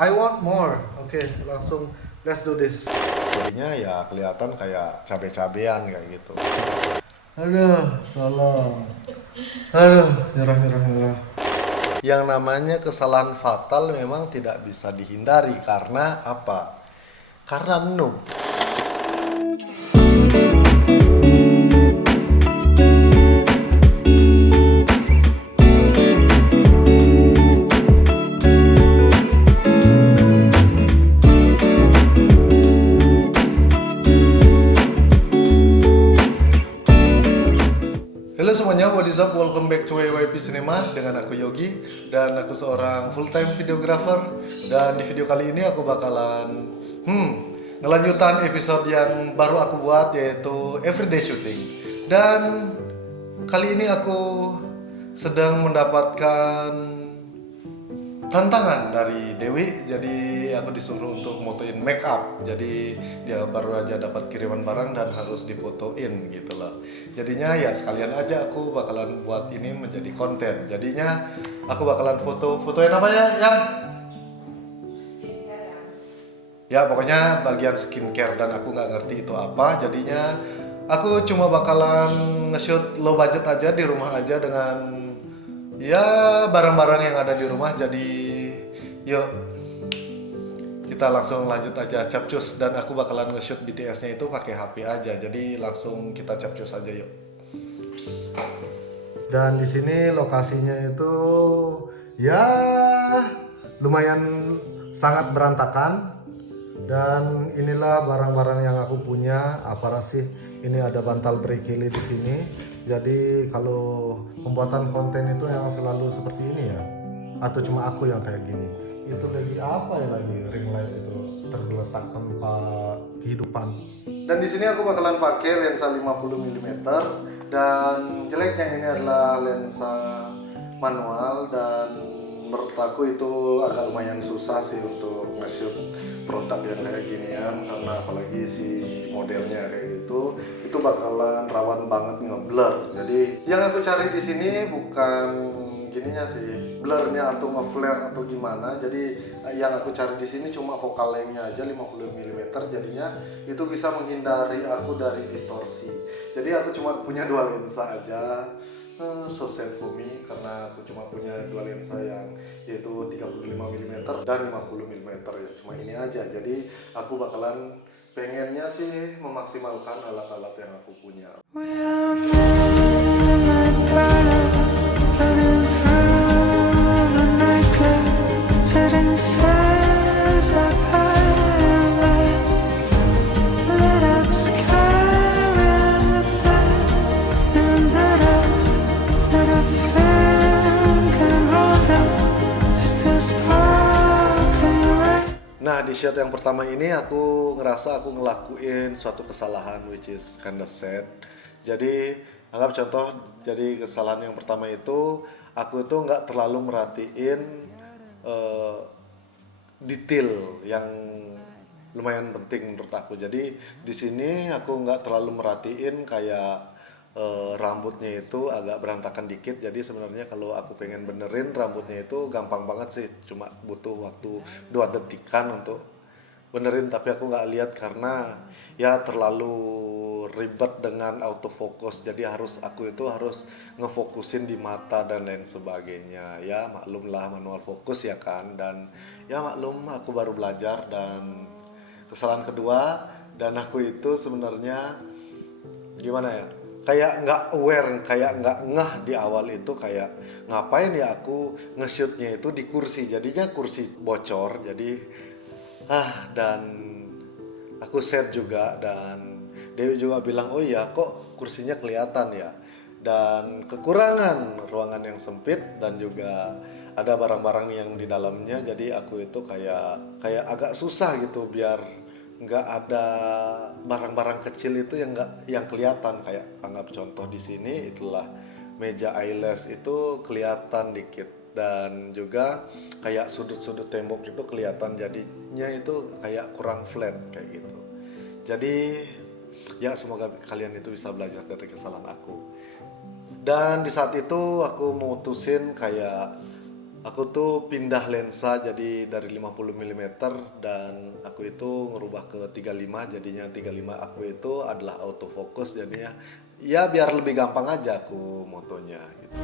I want more. Oke, langsung let's do this. Jadinya ya kelihatan kayak cabe-cabean kayak gitu. Aduh, tolong. Aduh, nyerah, nyerah, nyerah. Yang namanya kesalahan fatal memang tidak bisa dihindari karena apa? Karena noob. Halo semuanya, what is up? Welcome back to YYP Cinema dengan aku Yogi dan aku seorang full time videographer. Dan di video kali ini aku bakalan ngelanjutan episode yang baru aku buat, yaitu everyday shooting. Dan kali ini aku sedang mendapatkan tantangan dari Dewi. Jadi aku disuruh untuk motoin make up. Jadi dia baru aja dapat kiriman barang dan harus difotoin gitu loh. Jadinya ya sekalian aja aku bakalan buat ini menjadi konten. Jadinya aku bakalan fotoin apa ya yang ya pokoknya bagian skincare, dan aku nggak ngerti itu apa. Jadinya aku cuma bakalan nge-shoot low budget aja di rumah aja dengan ya barang-barang yang ada di rumah. Jadi yuk kita langsung lanjut aja capcus, dan aku bakalan nge-shoot BTS-nya itu pakai HP aja. Jadi langsung kita capcus aja yuk. Dan di sini lokasinya itu ya lumayan sangat berantakan. Dan inilah barang-barang yang aku punya. Apa sih? Ini ada bantal brekili di sini. Jadi kalau pembuatan konten itu yang selalu seperti ini ya, atau cuma aku yang kayak gini? Itu lagi apa ya, lagi ring light itu tergeletak tanpa kehidupan. Dan di sini aku bakalan pakai lensa 50 mm, dan jeleknya ini adalah lensa manual, dan menurut aku itu agak lumayan susah sih untuk nge-shoot produk yang kayak ginian, karena apalagi si modelnya kayak gitu, itu bakalan rawan banget ngeblur. Jadi yang aku cari di sini bukan gininya sih, blurnya atau nge-flare atau gimana. Jadi yang aku cari di sini cuma focal length-nya aja 50 mm, jadinya itu bisa menghindari aku dari distorsi. Jadi aku cuma punya dua lensa aja. So sad for me, karena aku cuma punya dua lensa yang yaitu 35 mm dan 50 mm ya, cuma ini aja. Jadi aku bakalan pengennya sih memaksimalkan alat-alat yang aku punya. Nah, di shot yang pertama ini aku ngerasa aku ngelakuin suatu kesalahan which is kinda sad. Jadi anggap contoh, jadi kesalahan yang pertama itu aku tuh nggak terlalu merhatiin eh, detail yang lumayan penting menurut aku. Jadi di sini aku nggak terlalu merhatiin kayak rambutnya itu agak berantakan dikit. Jadi sebenarnya kalau aku pengen benerin rambutnya itu gampang banget sih, cuma butuh waktu 2 detikan untuk benerin. Tapi aku nggak lihat karena ya terlalu ribet dengan autofocus. Jadi aku itu harus ngefokusin di mata dan lain sebagainya. Ya maklum lah, manual fokus ya kan. Dan ya maklum aku baru belajar. Dan kesalahan kedua, dan aku itu sebenarnya gimana ya, kayak nggak aware, kayak nggak ngeh di awal itu, kayak ngapain ya aku nge-shootnya itu di kursi. Jadinya kursi bocor. Jadi dan aku set juga, dan Dewi juga bilang, oh iya kok kursinya kelihatan ya. Dan kekurangan ruangan yang sempit, dan juga ada barang-barang yang di dalamnya. Jadi aku itu kayak agak susah gitu biar nggak ada barang-barang kecil itu yang kelihatan. Kayak anggap contoh di sini itulah meja eyelash itu kelihatan dikit, dan juga kayak sudut-sudut tembok itu kelihatan. Jadinya itu kayak kurang flat kayak gitu. Jadi ya semoga kalian itu bisa belajar dari kesalahan aku. Dan di saat itu aku mutusin kayak aku tuh pindah lensa jadi dari 50 mm dan aku itu ngerubah ke 35, jadinya 35 aku itu adalah autofocus, jadinya ya biar lebih gampang aja aku motonya gitu.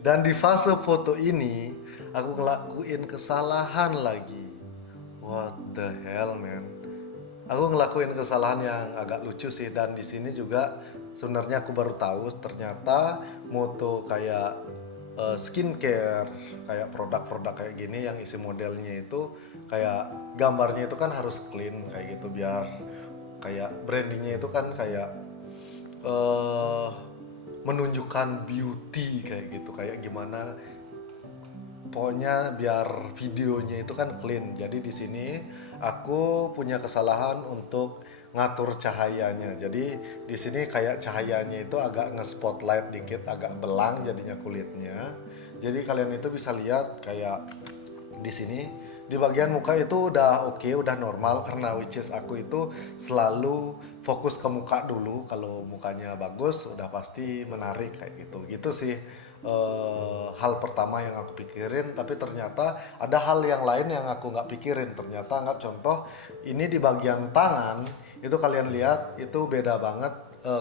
Dan di fase foto ini aku ngelakuin kesalahan lagi. What the hell man? Aku ngelakuin kesalahan yang agak lucu sih, dan di sini juga sebenarnya aku baru tahu ternyata moto kayak skincare, kayak produk-produk kayak gini yang isi modelnya itu kayak gambarnya itu kan harus clean kayak gitu, biar kayak brandingnya itu kan kayak menunjukkan beauty kayak gitu, kayak gimana pokoknya biar videonya itu kan clean. Jadi di sini aku punya kesalahan untuk ngatur cahayanya. Jadi di sini kayak cahayanya itu agak nge-spotlight dikit, agak belang jadinya kulitnya. Jadi kalian itu bisa lihat kayak di sini di bagian muka itu udah oke, udah normal, karena which is aku itu selalu fokus ke muka dulu. Kalau mukanya bagus udah pasti menarik kayak gitu sih. Hal pertama yang aku pikirin, tapi ternyata ada hal yang lain yang aku nggak pikirin. Ternyata anggap contoh ini di bagian tangan itu kalian lihat itu beda banget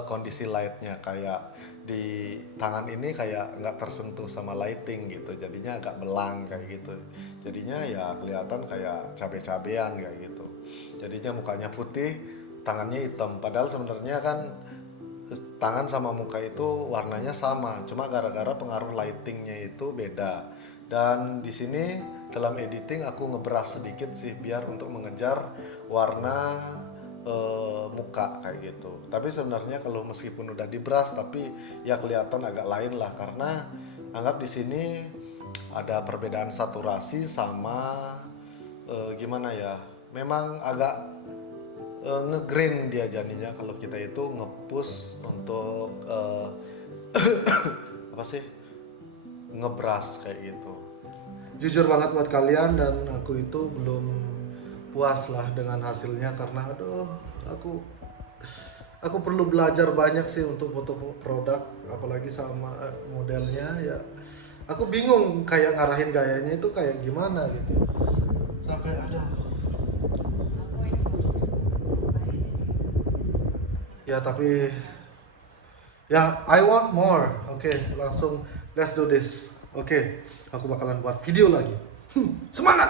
kondisi lightnya, kayak di tangan ini kayak nggak tersentuh sama lighting gitu, jadinya agak belang kayak gitu, jadinya ya kelihatan kayak cabe-cabean kayak gitu, jadinya mukanya putih tangannya hitam, padahal sebenarnya kan tangan sama muka itu warnanya sama, cuma gara-gara pengaruh lightingnya itu beda. Dan di sini dalam editing aku ngeberas sedikit sih biar untuk mengejar warna muka kayak gitu. Tapi sebenarnya kalau meskipun udah dibras tapi ya kelihatan agak lain lah, karena anggap di sini ada perbedaan saturasi sama gimana ya, memang agak ngegrain dia jadinya kalau kita itu ngepush untuk apa sih, ngebras kayak gitu. Jujur banget buat kalian, dan aku itu belum puas lah dengan hasilnya, karena aduh aku perlu belajar banyak sih untuk foto produk, apalagi sama modelnya ya. Aku bingung kayak ngarahin gayanya itu kayak gimana gitu, sampai aduh ya. Tapi ya I want more. Oke, langsung let's do this. Oke, aku bakalan buat video lagi. Semangat.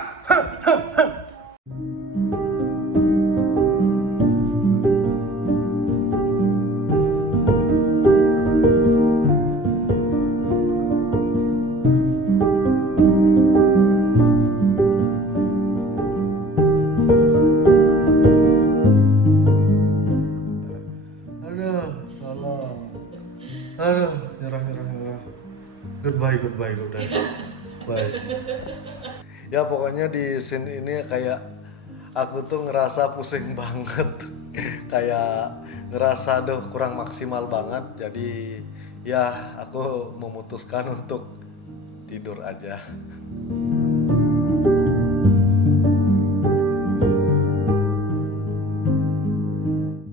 Aduh, tolong. Aduh, nyerah. Goodbye. Bye. Ya pokoknya di scene ini kayak aku tuh ngerasa pusing banget, kayak ngerasa aduh kurang maksimal banget, jadi ya aku memutuskan untuk tidur aja.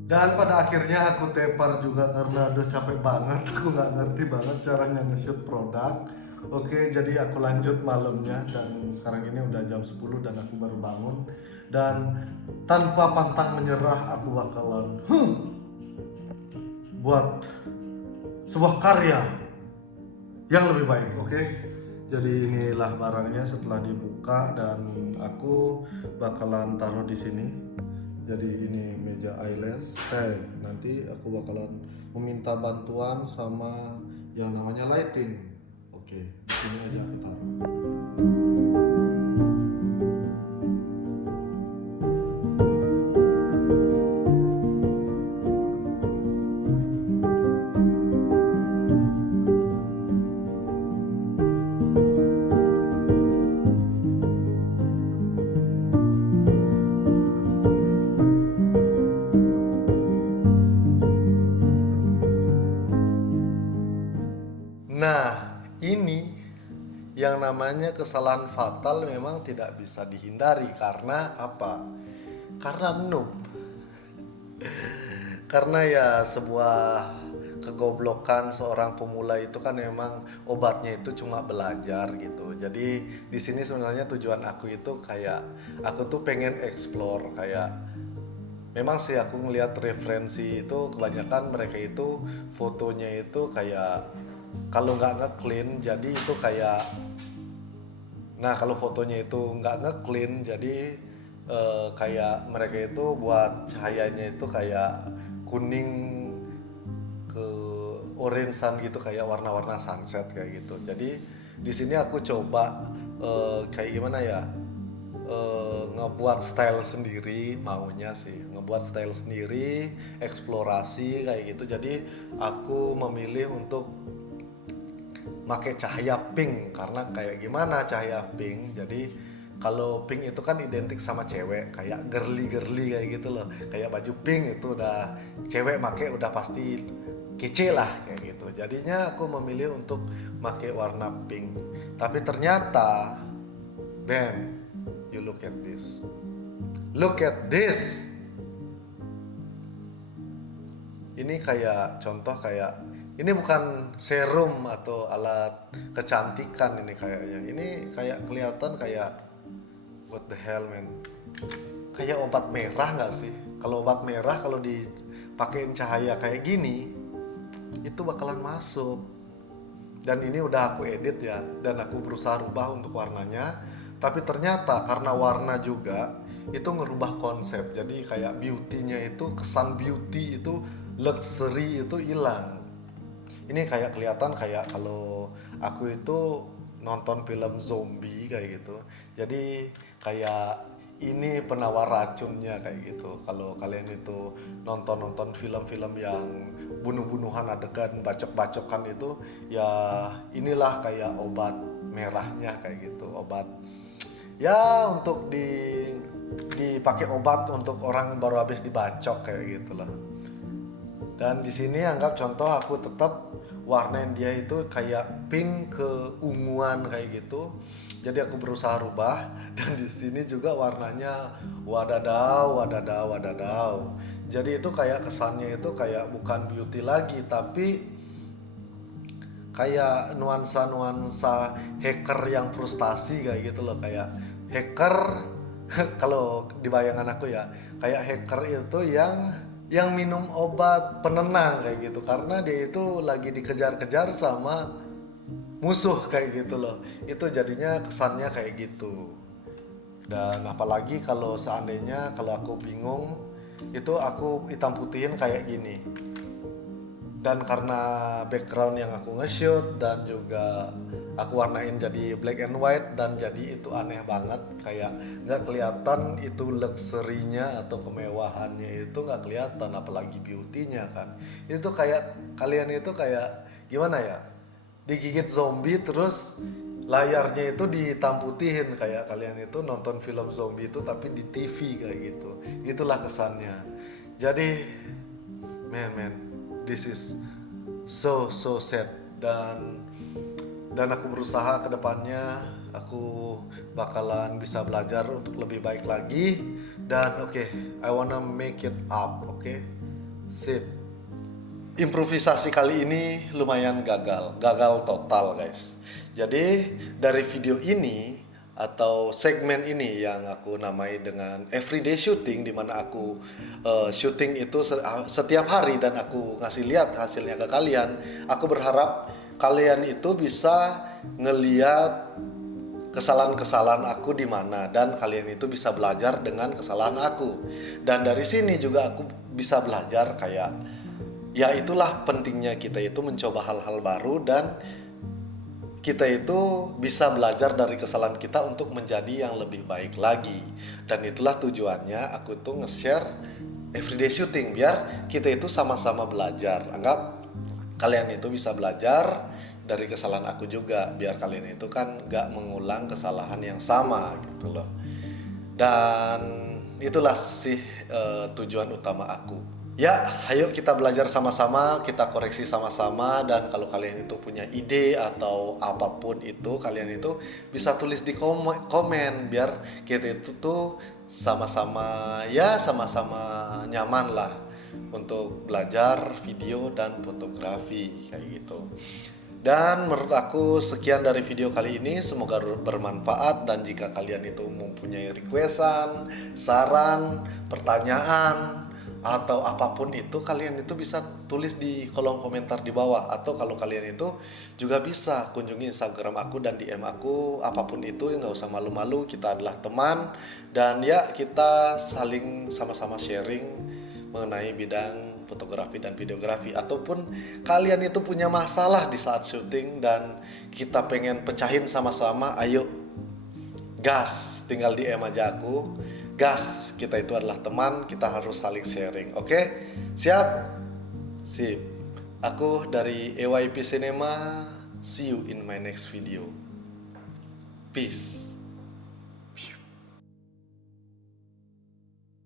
Dan pada akhirnya aku tepar juga karena udah capek banget. Aku nggak ngerti banget caranya nge-shoot produk. Oke, jadi aku lanjut malamnya, dan sekarang ini udah jam 10 dan aku baru bangun. Dan tanpa pantang menyerah aku bakalan buat sebuah karya yang lebih baik. Oke, jadi inilah barangnya setelah dibuka, dan aku bakalan taruh di sini. Jadi ini meja eyelash. Nanti aku bakalan meminta bantuan sama yang namanya lighting. Oke, di sini aja aku taruh. ini yang namanya kesalahan fatal memang tidak bisa dihindari. Karena apa? Karena noob. Karena ya sebuah kegoblokan seorang pemula itu kan memang obatnya itu cuma belajar gitu. Jadi di sini sebenarnya tujuan aku itu kayak aku tuh pengen explore, kayak memang sih aku ngelihat referensi itu kebanyakan mereka itu fotonya itu kayak kalau nggak nge-clean jadi itu kayak, nah kalau fotonya itu nggak nge-clean jadi kayak mereka itu buat cahayanya itu kayak kuning ke orangean gitu, kayak warna-warna sunset kayak gitu. Jadi di sini aku coba kayak gimana ya, ngebuat style sendiri, maunya sih ngebuat style sendiri, eksplorasi kayak gitu. Jadi aku memilih untuk pakai cahaya pink. Karena kayak gimana cahaya pink, jadi kalau pink itu kan identik sama cewek, kayak girly kayak gitu loh. Kayak baju pink itu udah cewek make udah pasti kece lah kayak gitu. Jadinya aku memilih untuk pakai warna pink. Tapi ternyata bam, you look at this. Look at this. Ini kayak contoh, kayak ini bukan serum atau alat kecantikan ini kayaknya. Ini kayak kelihatan kayak what the hell man, kayak obat merah nggak sih? Kalau obat merah kalau dipakein cahaya kayak gini itu bakalan masuk. Dan ini udah aku edit ya, dan aku berusaha rubah untuk warnanya. Tapi ternyata karena warna juga itu ngerubah konsep. Jadi kayak beauty-nya itu, kesan beauty itu, luxury itu hilang. Ini kayak kelihatan kayak kalau aku itu nonton film zombie kayak gitu. Jadi kayak ini penawar racunnya kayak gitu. Kalau kalian itu nonton film-film yang bunuh-bunuhan, adegan bacok-bacokan itu, ya inilah kayak obat merahnya kayak gitu. Obat ya untuk dipakai obat untuk orang baru habis dibacok kayak gitulah. Dan di sini anggap contoh aku tetap warnain dia itu kayak pink keunguan kayak gitu. Jadi aku berusaha rubah, dan di sini juga warnanya wadadaw. Jadi itu kayak kesannya itu kayak bukan beauty lagi, tapi kayak nuansa hacker yang frustasi kayak gitu loh. Kayak hacker kalau di bayangan aku ya, kayak hacker itu yang minum obat penenang kayak gitu, karena dia itu lagi dikejar-kejar sama musuh kayak gitu loh. Itu jadinya kesannya kayak gitu. Dan apalagi kalau seandainya kalau aku bingung, itu aku hitam putihin kayak gini. Dan karena background yang aku nge-shoot dan juga aku warnain jadi black and white, dan jadi itu aneh banget, kayak nggak kelihatan itu luxury-nya atau kemewahannya, itu nggak kelihatan, apalagi beauty-nya kan. Itu kayak kalian itu kayak gimana ya, digigit zombie terus layarnya itu dihitam putihin, kayak kalian itu nonton film zombie itu tapi di TV kayak gitu. Itulah kesannya. Jadi man, this is so sad. Dan aku berusaha ke depannya aku bakalan bisa belajar untuk lebih baik lagi. Dan I wanna make it up. Sip. Improvisasi kali ini lumayan gagal total guys. Jadi dari video ini atau segmen ini yang aku namai dengan everyday shooting, dimana aku syuting itu setiap hari dan aku ngasih lihat hasilnya ke kalian. Aku berharap kalian itu bisa ngeliat kesalahan-kesalahan aku di mana, dan kalian itu bisa belajar dengan kesalahan aku. Dan dari sini juga aku bisa belajar kayak, ya itulah pentingnya kita itu mencoba hal-hal baru, dan kita itu bisa belajar dari kesalahan kita untuk menjadi yang lebih baik lagi. Dan itulah tujuannya aku tuh nge-share everyday shooting, biar kita itu sama-sama belajar. Anggap kalian itu bisa belajar dari kesalahan aku juga, biar kalian itu kan gak mengulang kesalahan yang sama gitu loh. Dan itulah sih tujuan utama aku. Ya, ayo kita belajar sama-sama, kita koreksi sama-sama, dan kalau kalian itu punya ide atau apapun itu, kalian itu bisa tulis di komen biar kita itu tuh sama-sama ya sama-sama nyaman lah untuk belajar video dan fotografi kayak gitu. Dan menurut aku sekian dari video kali ini, semoga bermanfaat, dan jika kalian itu mempunyai requestan, saran, pertanyaan atau apapun itu, kalian itu bisa tulis di kolom komentar di bawah, atau kalau kalian itu juga bisa kunjungi Instagram aku dan DM aku, apapun itu, nggak usah malu-malu, kita adalah teman, dan ya kita saling sama-sama sharing mengenai bidang fotografi dan videografi, ataupun kalian itu punya masalah di saat syuting dan kita pengen pecahin sama-sama, ayo gas, tinggal DM aja aku. Gas, kita itu adalah teman, kita harus saling sharing. Oke? Siap? Sip. Aku dari EYP Cinema. See you in my next video. Peace.